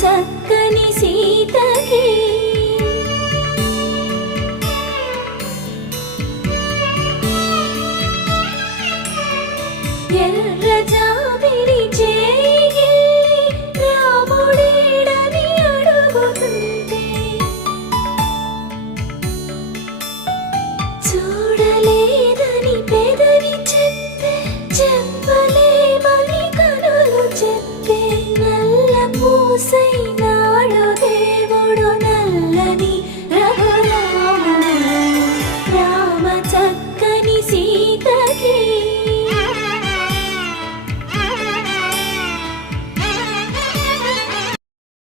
చక్కని సీతకి ఎర్ర జాబిలి చేయి రాముడేడని అడుగుతుంటే చూడలేదని పెదవి చెప్పే చెప్పలేమని కనులు చెప్పే నల్ల పూసైన